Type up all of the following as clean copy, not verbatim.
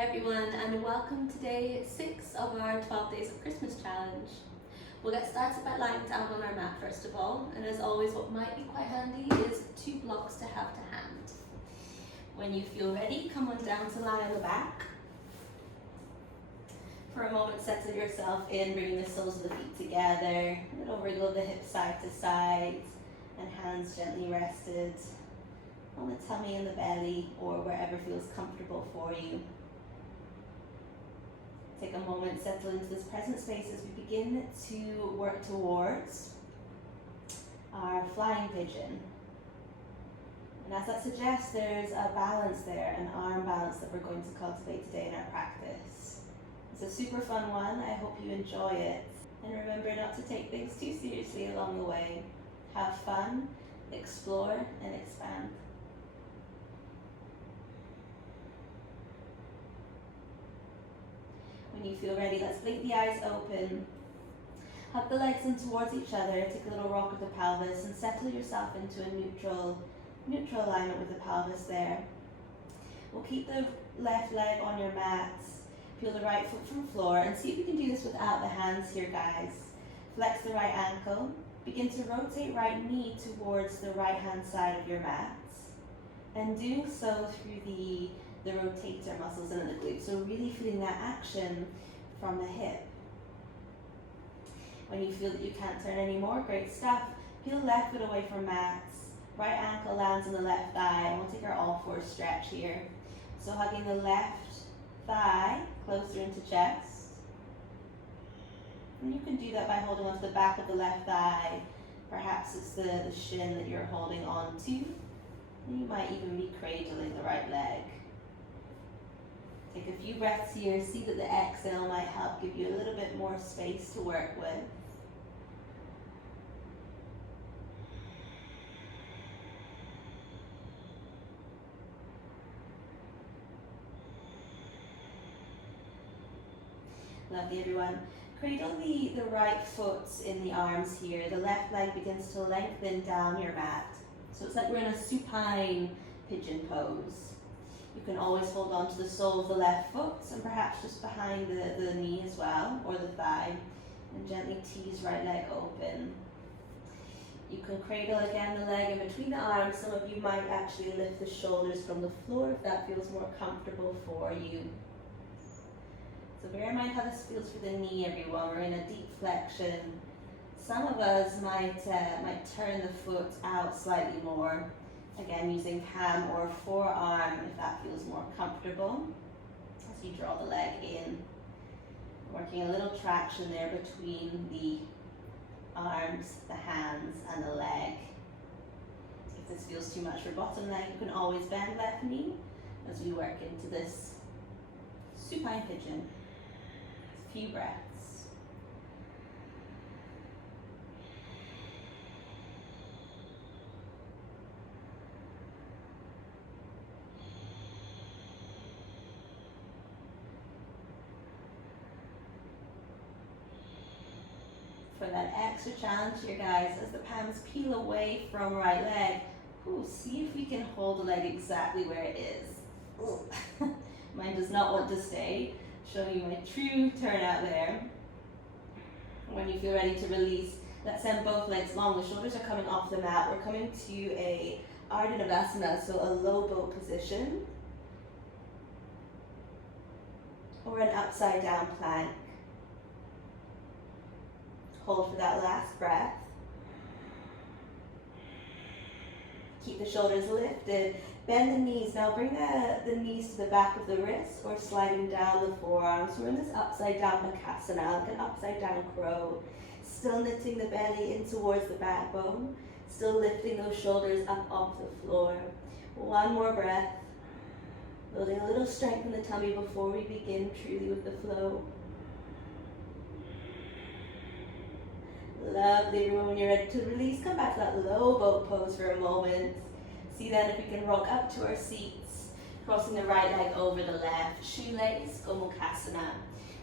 Hi everyone, and welcome to day 6 of our 12 Days of Christmas challenge. We'll get started by lying down on our mat first of all, and as always what might be quite handy is 2 blocks to have to hand. When you feel ready, come on down to lie on the back. For a moment, settle yourself in, bringing the soles of the feet together, a little wriggle of the hips side to side, and hands gently rested on the tummy and the belly, or wherever feels comfortable for you. Take a moment, settle into this present space as we begin to work towards our flying pigeon. And as that suggests, there's a balance there, an arm balance that we're going to cultivate today in our practice. It's a super fun one. I hope you enjoy it. And remember not to take things too seriously along the way. Have fun, explore, and expand. When you feel ready, let's blink the eyes open. Hug the legs in towards each other, take a little rock of the pelvis and settle yourself into a neutral alignment with the pelvis there. We'll keep the left leg on your mat, peel the right foot from floor, and see if you can do this without the hands here, guys. Flex the right ankle, begin to rotate right knee towards the right hand side of your mat, and doing so through the rotator muscles and the glutes, so really feeling that action from the hip. When you feel that you can't turn anymore, great stuff. Peel left foot away from mats, right ankle lands on the left thigh, and we'll take our all fours stretch here. So hugging the left thigh closer into chest. And you can do that by holding onto the back of the left thigh. Perhaps it's the shin that you're holding on to. And you might even be cradling the right leg. Take a few breaths here, see that the exhale might help give you a little bit more space to work with. Lovely, everyone. Cradle the right foot in the arms here. The left leg begins to lengthen down your mat. So it's like we're in a supine pigeon pose. You can always hold on to the sole of the left foot and perhaps just behind the knee as well, or the thigh, and gently tease right leg open. You can cradle again the leg in between the arms. Some of you might actually lift the shoulders from the floor if that feels more comfortable for you. So bear in mind how this feels for the knee, everyone. We're in a deep flexion. Some of us might turn the foot out slightly more. Again, using palm or forearm if that feels more comfortable. As you draw the leg in, working a little traction there between the arms, the hands, and the leg. If this feels too much for bottom leg, you can always bend left knee as we work into this supine pigeon. A few breaths. For that extra challenge here, guys, as the palms peel away from right leg, see if we can hold the leg exactly where it is. Mine does not want to stay. Showing you my true turnout there. When you feel ready to release, let's send both legs long. The shoulders are coming off the mat. We're coming to a Galavasana, so a low boat position, or an upside down plank. Hold for that last breath. Keep the shoulders lifted. Bend the knees. Now bring the knees to the back of the wrists or sliding down the forearms. We're in this upside down vinyasa, like an upside down crow. Still knitting the belly in towards the backbone. Still lifting those shoulders up off the floor. One more breath. Building a little strength in the tummy before we begin truly with the flow. Lovely, everyone. When you're ready to release, come back to that low boat pose for a moment. See then if we can rock up to our seats, crossing the right leg over the left, shoelace, Gomukhasana.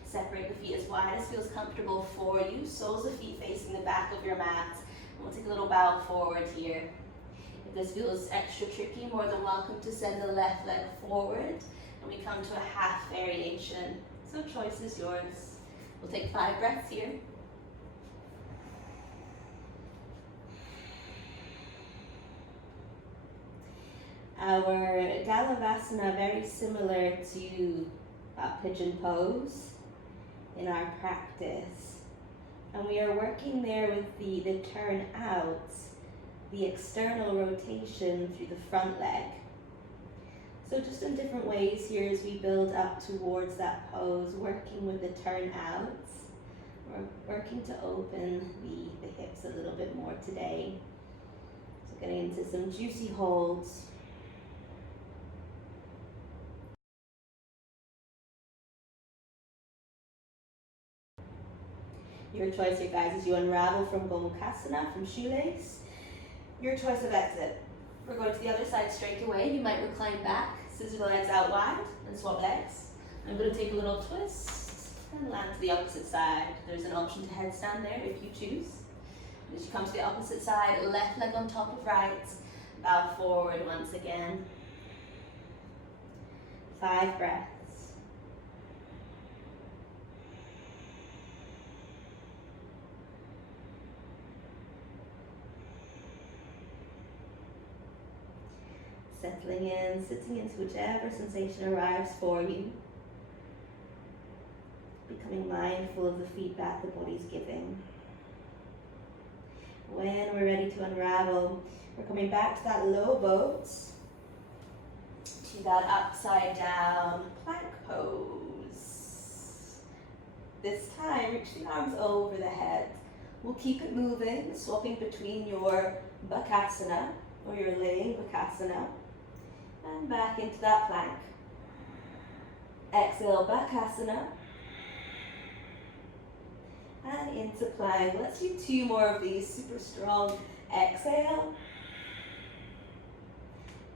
Separate the feet as wide as feels comfortable for you, soles of feet facing the back of your mat. And we'll take a little bow forward here. If this feels extra tricky, more than welcome to send the left leg forward. and we come to a half variation. So choice is yours. We'll take 5 breaths here. Our Galavasana, very similar to pigeon pose in our practice. And we are working there with the turn out, the external rotation through the front leg. So just in different ways here as we build up towards that pose, working with the turn out. We're working to open the hips a little bit more today. So getting into some juicy holds. Your choice here, guys, as you unravel from Gomukhasana, from shoelace. Your choice of exit. We're going to the other side straight away. You might recline back, scissor the legs out wide, and swap legs. I'm going to take a little twist and land to the opposite side. There's an option to headstand there if you choose. As you come to the opposite side, left leg on top of right, bow forward once again. 5 breaths. Settling in, sitting into whichever sensation arrives for you. Becoming mindful of the feedback the body's giving. When we're ready to unravel, we're coming back to that low boat, to that upside down plank pose. This time, reach the arms over the head. We'll keep it moving, swapping between your Bakasana, or your laying Bakasana, and back into that plank. Exhale, Bakasana. And into plank. Let's do 2 more of these, super strong. Exhale.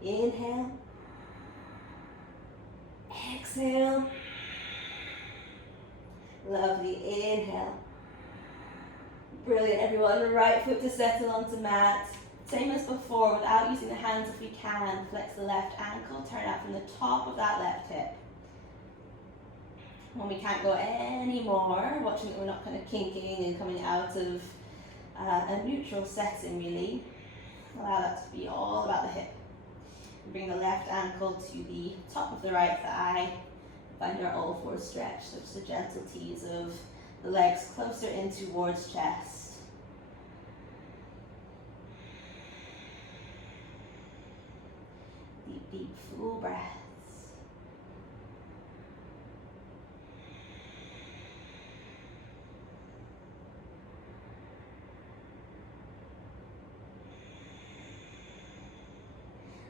Inhale. Exhale. Lovely, inhale. Brilliant, everyone. Right foot to settle onto mat. Same as before, without using the hands if we can. Flex the left ankle, turn out from the top of that left hip. When we can't go any more, watching that we're not kind of kinking and coming out of a neutral setting really. Allow that to be all about the hip. Bring the left ankle to the top of the right thigh. Find our all 4 stretch, so just a gentle tease of the legs closer in towards chest. Deep, deep, full breaths.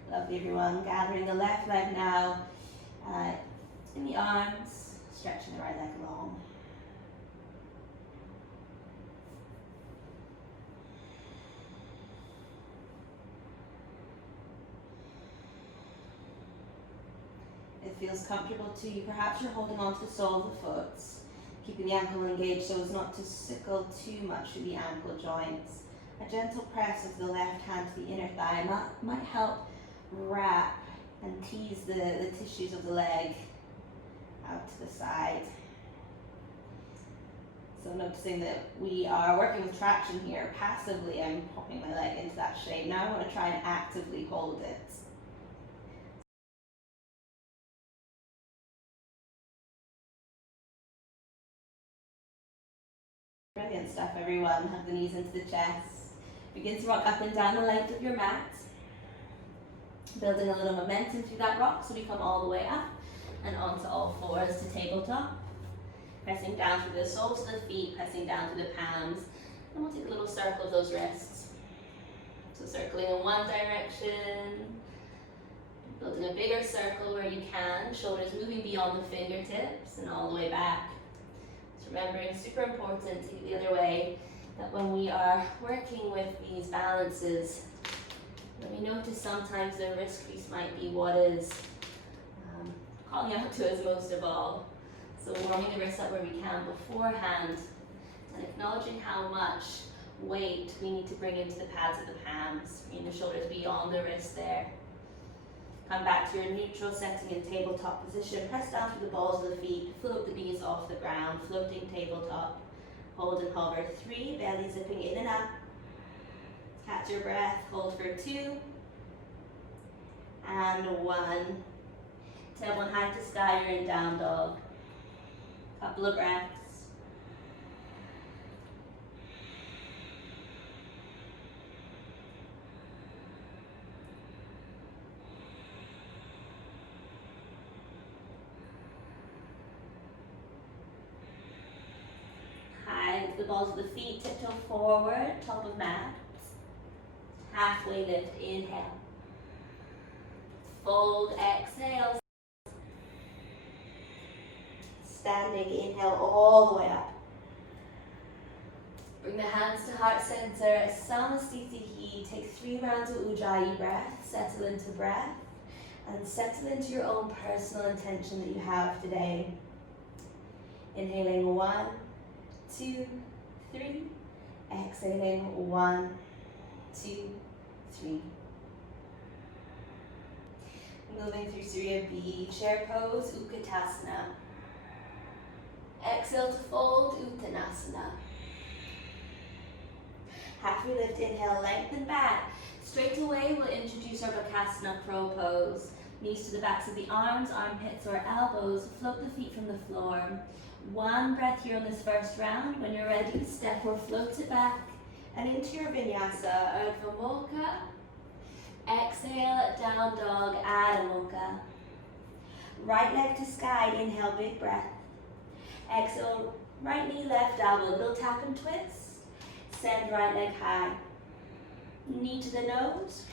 Lovely, everyone. Gathering the left leg now in the arms, stretching the right leg long. It feels comfortable to you. Perhaps you're holding on to the sole of the foot, keeping the ankle engaged so as not to sickle too much through the ankle joints. A gentle press of the left hand to the inner thigh might help wrap and tease the tissues of the leg out to the side. So noticing that we are working with traction here. Passively, I'm popping my leg into that shape. Now I want to try and actively hold it. Brilliant stuff, everyone. Hug the knees into the chest. Begin to rock up and down the length of your mat. Building a little momentum through that rock, so we come all the way up and onto all 4s to tabletop. Pressing down through the soles of the feet, pressing down through the palms. And we'll take a little circle of those wrists. So circling in one direction. Building a bigger circle where you can. Shoulders moving beyond the fingertips and all the way back. Remembering, super important to the other way, that when we are working with these balances, we notice sometimes the wrist crease might be what is calling out to us most of all. So warming the wrists up where we can beforehand and acknowledging how much weight we need to bring into the pads of the palms, bringing the shoulders beyond the wrist there. Come back to your neutral setting in tabletop position. Press down through the balls of the feet. Float the knees off the ground. Floating tabletop. Hold and hover. 3. Belly zipping in and up. Catch your breath. Hold for 2. And 1. Tailbone high to sky. You're in down dog. Couple of breaths. The balls of the feet, tiptoe forward, top of mat. Halfway lift, inhale. Fold, exhale. Standing, inhale all the way up. Bring the hands to heart center, Samasthiti. Take 3 rounds of Ujjayi breath. Settle into breath and settle into your own personal intention that you have today. Inhaling 1, 2, 3. Exhaling 1, 2, 3. Moving through Surya B, chair pose, Utkatasana. Exhale to fold, Uttanasana. Halfway lift, inhale, lengthen back. Straight away, we'll introduce our Bakasana Crow pose. Knees to the backs of the arms, armpits or elbows. Float the feet from the floor. 1 breath here on this first round. When you're ready, step or float it back and into your vinyasa. Urdhva Mukha. Exhale, down dog, Adho Mukha. Right leg to sky, inhale, big breath. Exhale, right knee, left elbow, little tap and twist. Send right leg high. Knee to the nose.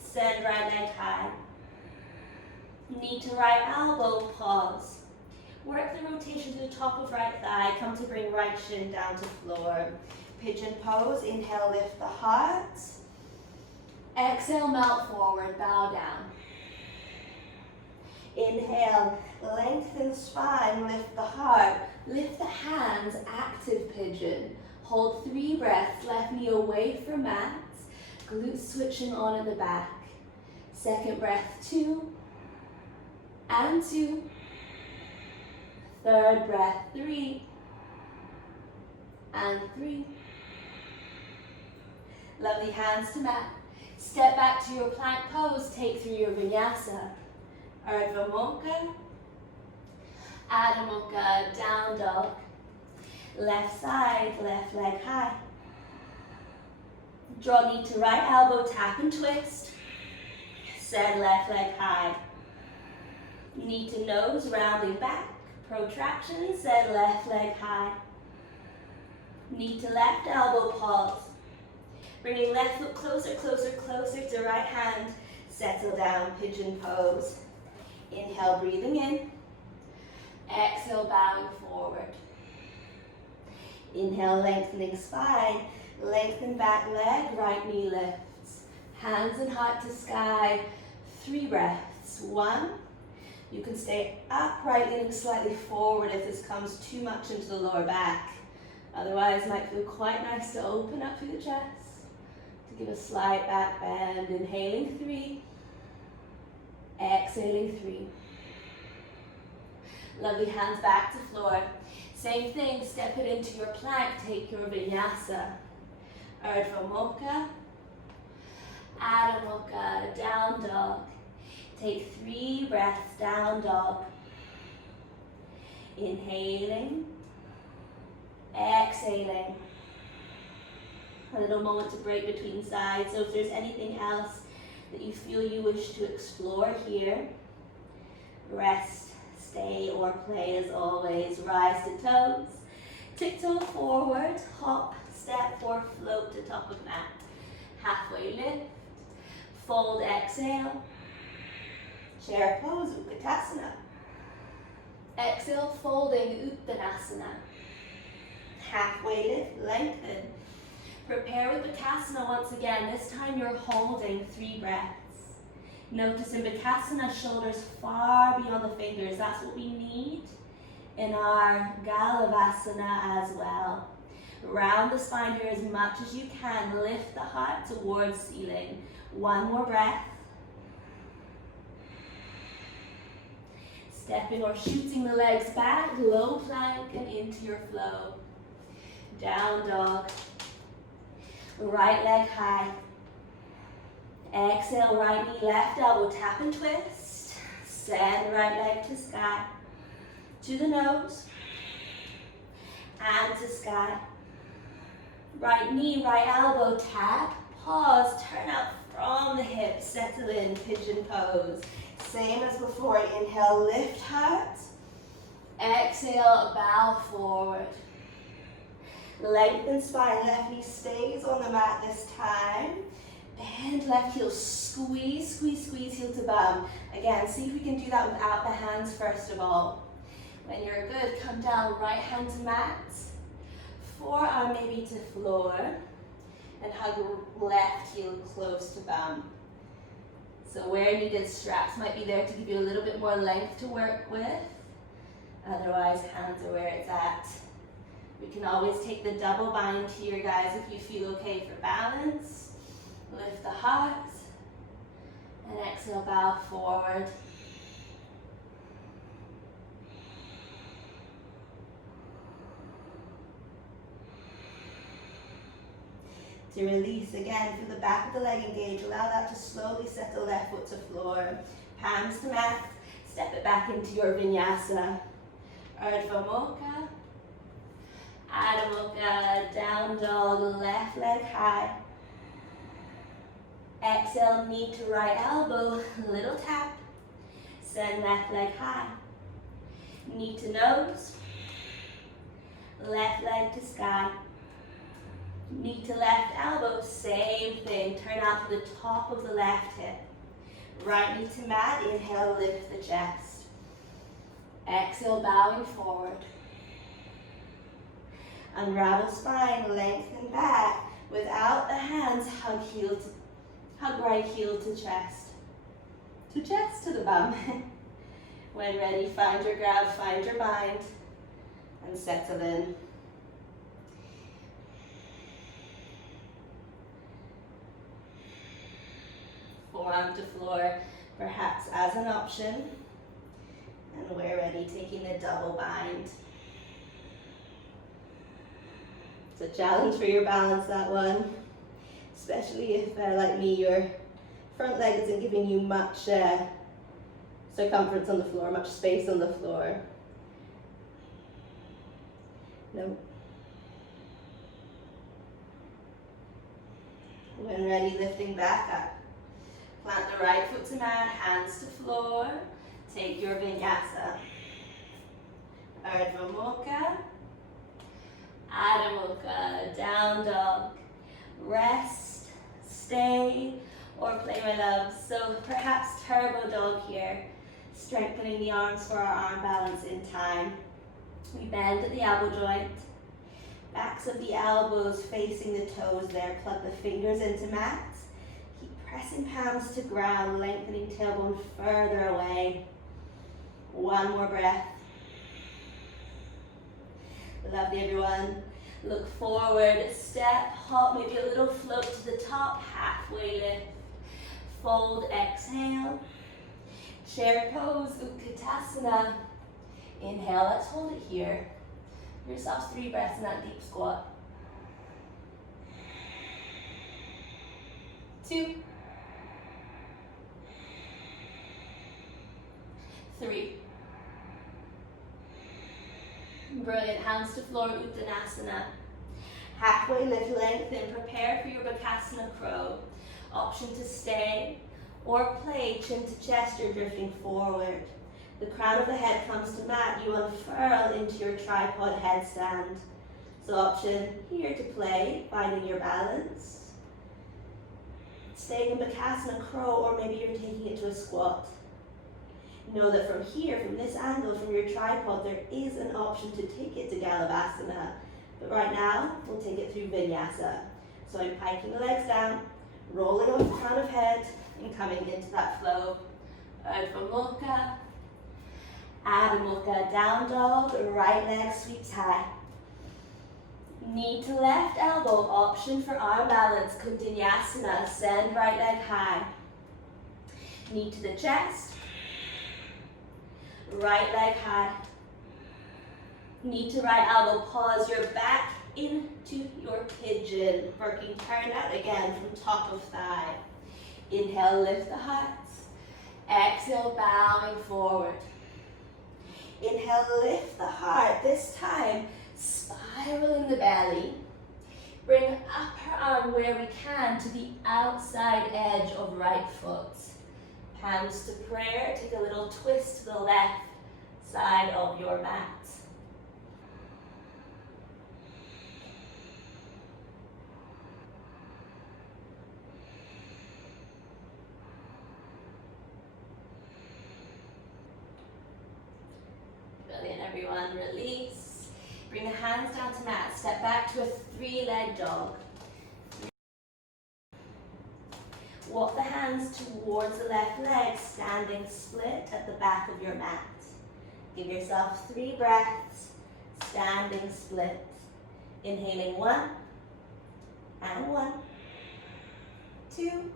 Send right leg high. Knee to right elbow, pause. Work the rotation to the top of right thigh. Come to bring right shin down to floor. Pigeon pose. Inhale, lift the heart. Exhale, melt forward, bow down. Inhale, lengthen spine, lift the heart. Lift the hands, active pigeon. Hold 3 breaths, left knee away from mat. Glutes switching on in the back. Second breath, 2. And 2. Third breath, 3. And 3. Lovely, hands to mat. Step back to your plank pose, take through your vinyasa. Urdhva Mukha, Adho Mukha, down dog. Left side, left leg high. Draw knee to right elbow, tap and twist. Send left leg high. Knee to nose, rounding back. Protraction, send left leg high. Knee to left elbow, pause. Bringing left foot closer, closer, closer to right hand. Settle down, pigeon pose. Inhale, breathing in. Exhale, bowing forward. Inhale, lengthening spine. Lengthen back leg, right knee lifts. Hands and heart to sky. 3 breaths. 1. You can stay upright, leaning slightly forward if this comes too much into the lower back. Otherwise, it might feel quite nice to open up through the chest. To give a slight back bend. Inhaling 3. Exhaling 3. Lovely, hands back to floor. Same thing, step it into your plank, take your vinyasa. Urdhva Mukha, Adho Mukha, down dog. Take 3 breaths, down dog. Inhaling, exhaling. A little moment to break between sides. So if there's anything else that you feel you wish to explore here, rest, stay, or play as always. Rise to toes, tiptoe forward, hop, step, or float to top of mat. Halfway lift, fold, exhale. Chair pose, Utkatasana. Exhale, folding, Uttanasana. Halfway lift, lengthen. Prepare with Bakasana once again. This time you're holding 3 breaths. Notice in Bakasana, shoulders far beyond the fingers. That's what we need in our Galavasana as well. Round the spine here as much as you can. Lift the heart towards ceiling. 1 more breath. Stepping or shooting the legs back, low plank and into your flow. Down dog. Right leg high. Exhale, right knee, left elbow, tap and twist. Send right leg to sky. To the nose. And to sky. Right knee, right elbow, tap, pause, turn out from the hips, settle in, pigeon pose. Same as before, inhale, lift heart. Exhale, bow forward. Lengthen spine, left knee stays on the mat this time. Bend left heel, squeeze, squeeze, squeeze, heel to bum. Again, see if we can do that without the hands first of all. When you're good, come down, right hand to mat. Forearm maybe to floor. And hug left heel close to bum. So where needed, straps might be there to give you a little bit more length to work with. Otherwise, hands are where it's at. We can always take the double bind here, guys, if you feel okay for balance. Lift the heart. And exhale, bow forward. To release, again, feel the back of the leg engage. Allow that to slowly settle left foot to floor. Palms to mat. Step it back into your vinyasa. Urdhva Mukha. Adho Mukha. Down dog. Left leg high. Exhale, knee to right elbow. Little tap. Send left leg high. Knee to nose. Left leg to sky. Knee to left elbow, same thing. Turn out to the top of the left hip. Right knee to mat, inhale, lift the chest. Exhale, bowing forward. Unravel spine, lengthen back. Without the hands, hug right heel to chest. To chest, to the bum. When ready, find your grab, find your bind, and settle in. Forearm to floor, perhaps as an option. And we're ready, taking the double bind. It's a challenge for your balance, that one. Especially if, like me, your front leg isn't giving you much circumference on the floor, much space on the floor. No. When ready, lifting back up. Plant the right foot to mat, hands to floor. Take your vinyasa. Urdhva Mukha. Adho Mukha. Down dog. Rest, stay, or play, my loves. So perhaps turbo dog here. Strengthening the arms for our arm balance in time. We bend at the elbow joint. Backs of the elbows facing the toes there. Plug the fingers into mat. Pressing palms to ground, lengthening tailbone further away. One more breath. Lovely, everyone. Look forward, step, hop, maybe a little float to the top, halfway lift. Fold, exhale. Chair pose, Utkatasana. Inhale, let's hold it here. Give yourselves 3 breaths in that deep squat. 2. 3. Brilliant. Hands to floor, Uttanasana. Halfway lift, lengthen. Prepare for your Bakasana Crow. Option to stay or play, chin to chest, you're drifting forward. The crown of the head comes to mat. You unfurl into your tripod headstand. So option here to play, finding your balance. Staying in Bakasana Crow, or maybe you're taking it to a squat. Know that from here, from this angle, from your tripod, there is an option to take it to Galavasana. But right now, we'll take it through Vinyasa. So I'm piking the legs down, rolling on the crown of head, and coming into that flow. Urdhva Mukha, Adho Mukha, down dog, right leg sweeps high. Knee to left elbow, option for arm balance, Kundinyasana, send right leg high. Knee to the chest. Right leg high. Knee to right elbow, pause your back into your pigeon. Working turn out again from top of thigh. Inhale, lift the heart. Exhale, bowing forward. Inhale, lift the heart. This time, spiraling the belly. Bring upper arm where we can to the outside edge of right foot. Hands to prayer. Take a little twist to the left side of your mat. Brilliant, everyone. Release. Bring the hands down to mat. Step back to a three-leg dog. Walk the hands towards the left leg, standing split at the back of your mat. Give yourself 3 breaths, standing split. Inhaling 1, and 1, 2,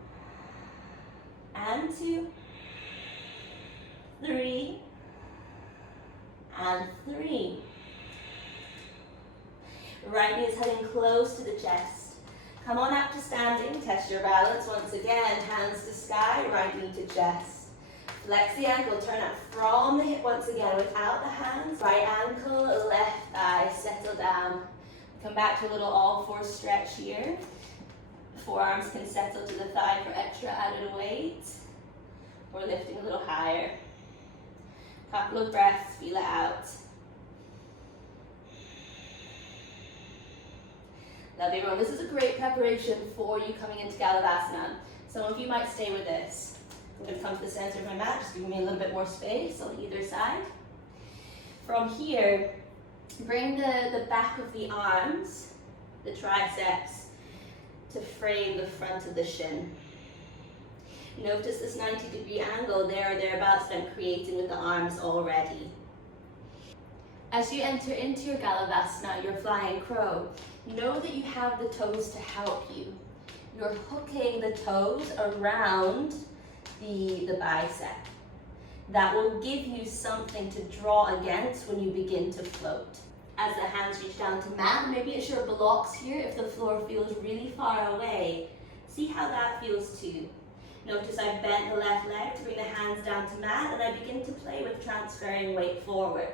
and 2, 3, and 3. Right knee is heading close to the chest. Come on up to standing, test your balance once again. Hands to sky, right knee to chest. Flex the ankle, turn up from the hip once again without the hands. Right ankle, left thigh, settle down. Come back to a little all four stretch here. Forearms can settle to the thigh for extra added weight. Or lifting a little higher. Couple of breaths, feel it out. Lovely, everyone. This is a great preparation for you coming into Galavasana. Some of you might stay with this. I'm going to come to the center of my mat, just giving me a little bit more space on either side. From here, bring the back of the arms, the triceps, to frame the front of the shin. Notice this 90-degree angle there or thereabouts that I'm creating with the arms already. As you enter into your Galavasana, your flying crow, know that you have the toes to help you. You're hooking the toes around the bicep. That will give you something to draw against when you begin to float. As the hands reach down to mat, maybe it's your blocks here if the floor feels really far away. See how that feels too. Notice I've bent the left leg to bring the hands down to mat, and I begin to play with transferring weight forward.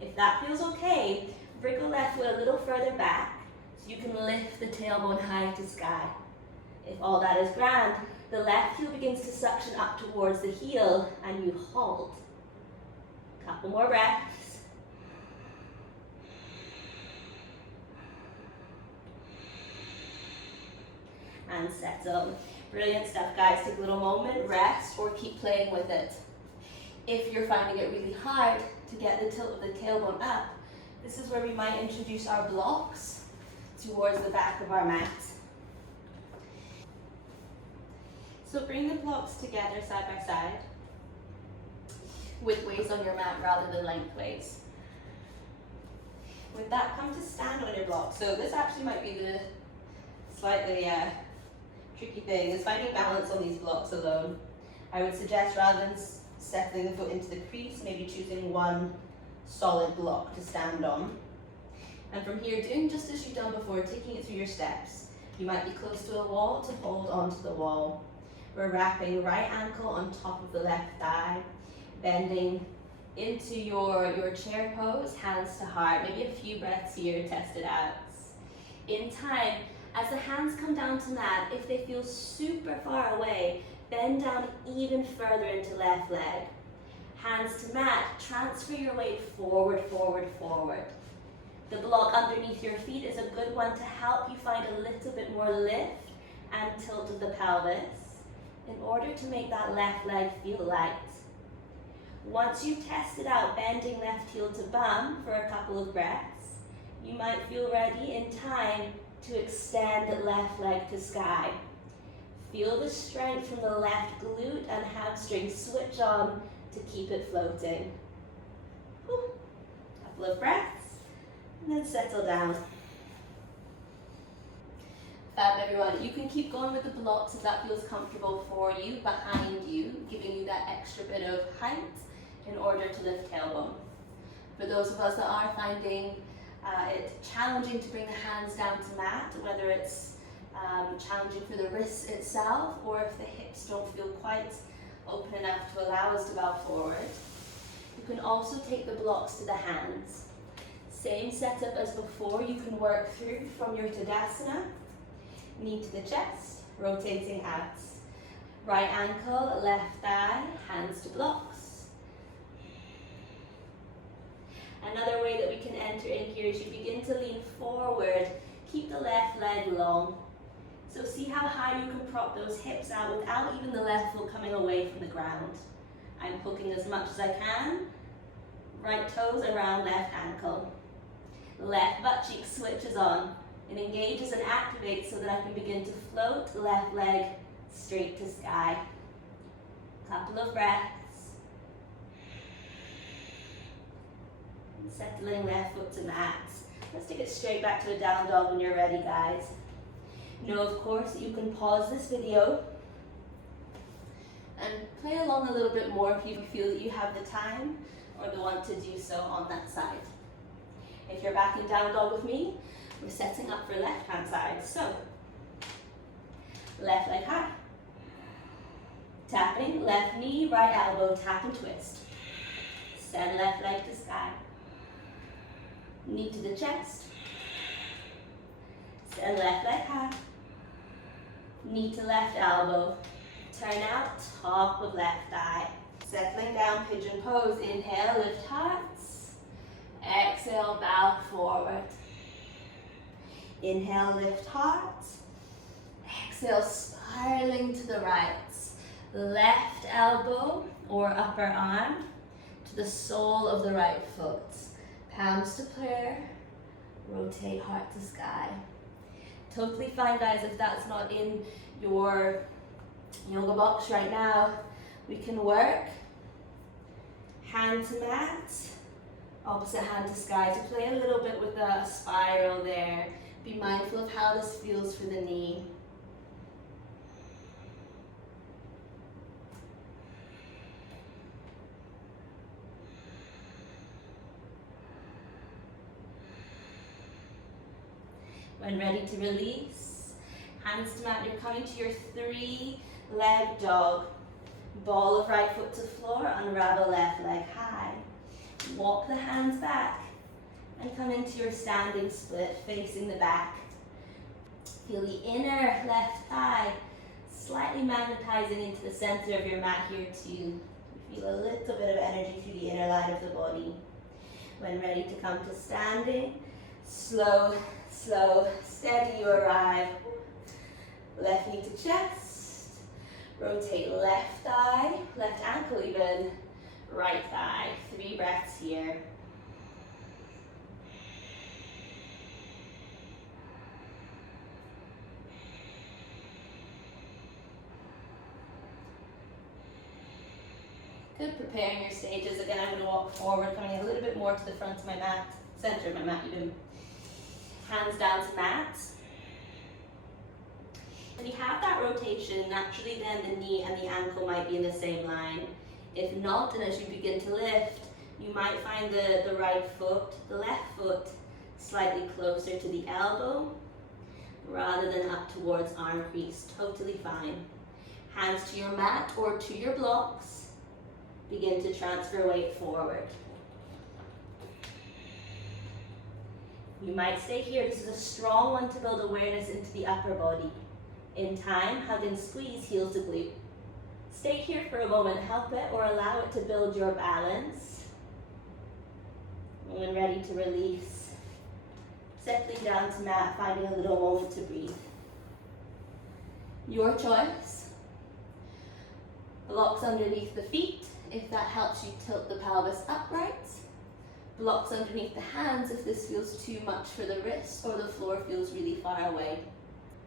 If that feels okay, bring the left foot a little further back so you can lift the tailbone high to sky. If all that is grand, the left heel begins to suction up towards the heel and you hold. Couple more breaths. And settle. Brilliant stuff, guys. Take a little moment, rest, or keep playing with it. If you're finding it really hard to get the tilt of the tailbone up, this is where we might introduce our blocks towards the back of our mat. So bring the blocks together side by side, widthways on your mat rather than lengthways. With that, come to stand on your block. So this actually might be the slightly tricky thing, is finding balance on these blocks alone. I would suggest rather than settling the foot into the crease, maybe choosing one solid block to stand on. And from here, doing just as you've done before, taking it through your steps. You might be close to a wall to hold onto the wall. We're wrapping right ankle on top of the left thigh, bending into your chair pose, hands to heart. Maybe a few breaths here, test it out. In time, as the hands come down to mat, if they feel super far away, bend down even further into left leg. Hands to mat, transfer your weight forward, forward, forward. The block underneath your feet is a good one to help you find a little bit more lift and tilt of the pelvis in order to make that left leg feel light. Once you've tested out bending left heel to bum for a couple of breaths, you might feel ready in time to extend the left leg to sky. Feel the strength from the left glute and hamstring switch on to keep it floating. Whew. Couple of breaths, and then settle down. Fab, everyone. You can keep going with the blocks if that feels comfortable for you, behind you, giving you that extra bit of height in order to lift tailbone. For those of us that are finding it challenging to bring the hands down to mat, whether it's challenging for the wrists itself or if the hips don't feel quite open enough to allow us to bow forward, you can also take the blocks to the hands. Same setup as before, you can work through from your Tadasana, knee to the chest, rotating out. Right ankle, left thigh, hands to blocks. Another way that we can enter in here is you begin to lean forward, keep the left leg long. So see how high you can prop those hips out without even the left foot coming away from the ground. I'm hooking as much as I can. Right toes around left ankle. Left butt cheek switches on. It engages and activates so that I can begin to float left leg straight to sky. Couple of breaths. And settling left foot to mat. Let's take it straight back to a down dog when you're ready, guys. Know, of course, that you can pause this video and play along a little bit more if you feel that you have the time or the want to do so on that side. If you're back in down dog with me, we're setting up for left hand side. So, left leg high. Tapping, left knee, right elbow, tap and twist. Send left leg to sky. Knee to the chest. Send left leg high. Knee to left elbow. Turn out, top of left thigh. Settling down, pigeon pose. Inhale, lift hearts. Exhale, bow forward. Inhale, lift hearts. Exhale, spiraling to the right. Left elbow or upper arm to the sole of the right foot. Palms to prayer. Rotate heart to sky. Totally fine, guys, if that's not in your yoga box right now. We can work hand to mat, opposite hand to sky, to play a little bit with a spiral there. Be mindful of how this feels for the knee. When ready to release, hands to mat, you're coming to your 3-leg dog. Ball of right foot to floor, unravel left leg high. Walk the hands back and come into your standing split, facing the back. Feel the inner left thigh slightly magnetizing into the center of your mat here too. Feel a little bit of energy through the inner line of the body. When ready to come to standing, slow, steady you arrive. Left knee to chest. Rotate left thigh, left ankle even, right thigh. 3 breaths here. Good, preparing your stages. Again, I'm going to walk forward, coming a little bit more to the front of my mat, center of my mat even. Hands down to mat. When you have that rotation, naturally then the knee and the ankle might be in the same line. If not, and as you begin to lift, you might find the right foot, the left foot, slightly closer to the elbow rather than up towards arm crease. Totally fine. Hands to your mat or to your blocks. Begin to transfer weight forward. You might stay here. This is a strong one to build awareness into the upper body. In time, hug and squeeze, heels to glute. Stay here for a moment, help it or allow it to build your balance. And when ready to release, settling down to mat, finding a little moment to breathe. Your choice. Blocks underneath the feet, if that helps you tilt the pelvis upright. Blocks underneath the hands if this feels too much for the wrist or the floor feels really far away.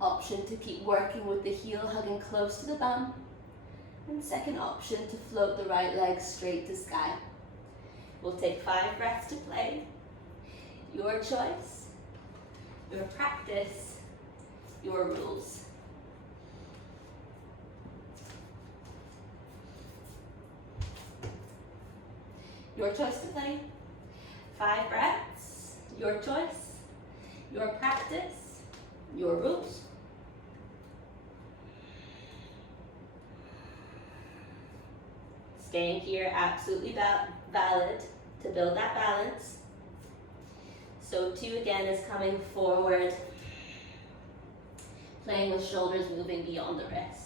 Option to keep working with the heel hugging close to the bum. And second option to float the right leg straight to sky. We'll take 5 breaths to play. Your choice, your practice, your rules. Your choice to play. 5 breaths, your choice, your practice, your rules. Staying here, absolutely valid to build that balance. So 2 again is coming forward, playing with shoulders moving beyond the wrists.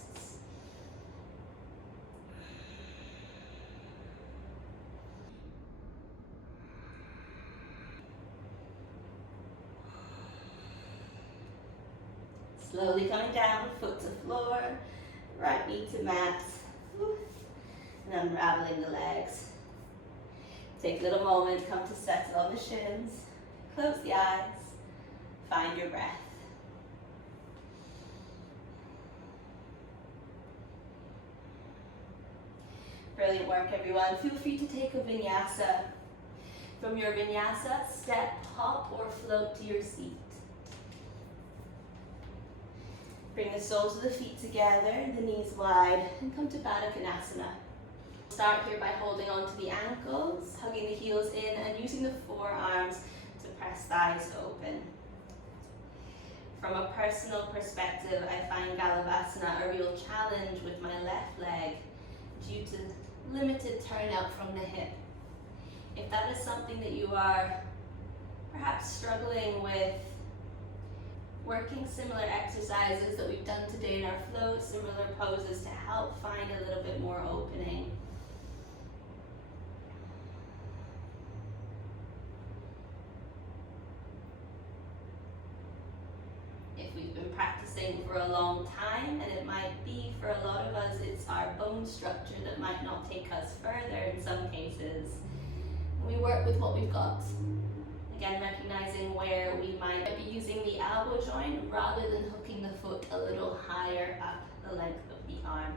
Slowly coming down, foot to floor, right knee to mat, and unraveling the legs. Take a little moment, come to settle on the shins, close the eyes, find your breath. Brilliant work, everyone. Feel free to take a vinyasa. From your vinyasa, step, hop, or float to your seat. Bring the soles of the feet together, the knees wide, and come to Baddha Konasana. Start here by holding on to the ankles, hugging the heels in, and using the forearms to press thighs open. From a personal perspective, I find Galavasana a real challenge with my left leg due to limited turnout from the hip. If that is something that you are perhaps struggling with, working similar exercises that we've done today in our flow, similar poses to help find a little bit more opening. If we've been practicing for a long time, and it might be for a lot of us, it's our bone structure that might not take us further in some cases. We work with what we've got. Again, recognizing where we might be using the elbow joint rather than hooking the foot a little higher up the length of the arm.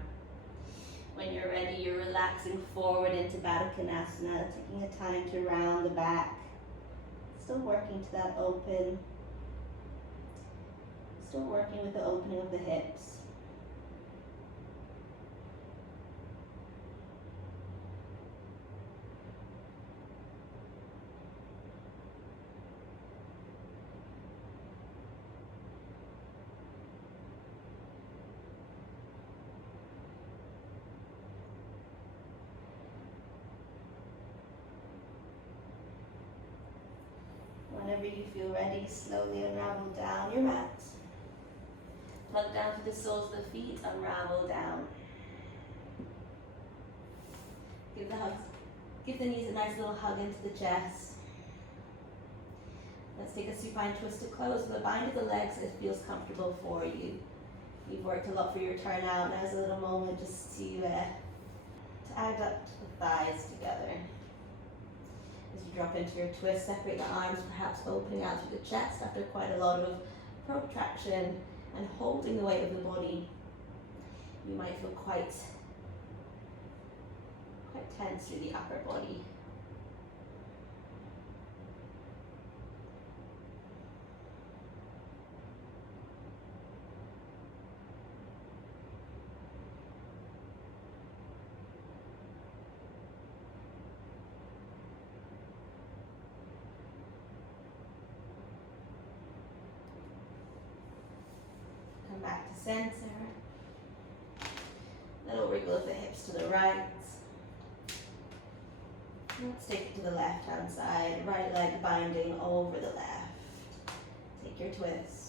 When you're ready, you're relaxing forward into Baddha Konasana, taking a time to round the back. Still working to that open. Still working with the opening of the hips. Whenever you feel ready, slowly unravel down your mat. Plug down to the soles of the feet, unravel down. Give the knees a nice little hug into the chest. Let's take a supine twist to close with a bind of the legs if it feels comfortable for you. You've worked a lot for your turnout. Now's a little moment just to add up the thighs together. As you drop into your twist, separate the arms, perhaps opening out through the chest after quite a lot of protraction and holding the weight of the body. You might feel quite tense through the upper body. Come back to center. Little wriggle of the hips to the right. Let's take it to the left hand side. Right leg binding over the left. Take your twist.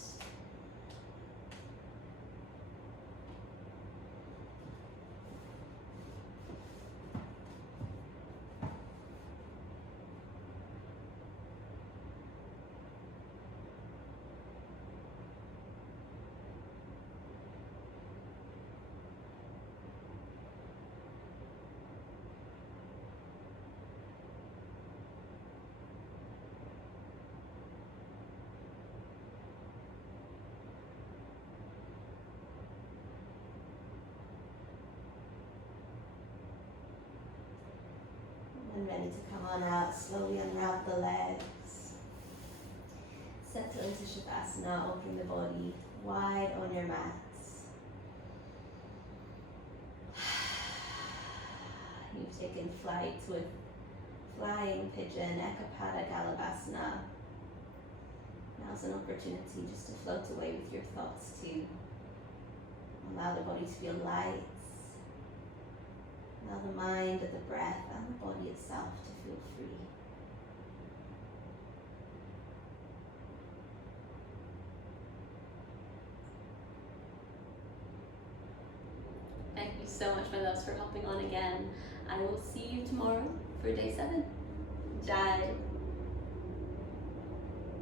And ready to come on out, slowly unwrap the legs. Settle into Shavasana, opening the body wide on your mats. You've taken flight with Flying Pigeon, Ekapada Galavasana. Now's an opportunity just to float away with your thoughts too. Allow the body to feel light. Allow the mind and the breath and the body itself to feel free. Thank you so much, my loves, for hopping on again. I will see you tomorrow for day 7. Jai.